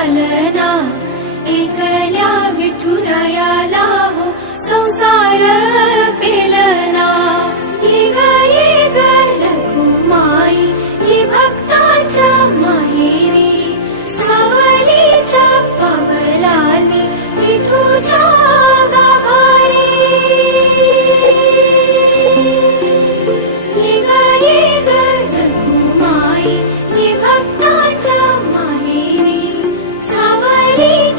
लालना एकल्या विठुरायाला हो संसार पेलना ये ग रघुमाई ही भक्ताच्या माहेरी सावलीच्या पावलांनी विठूच्या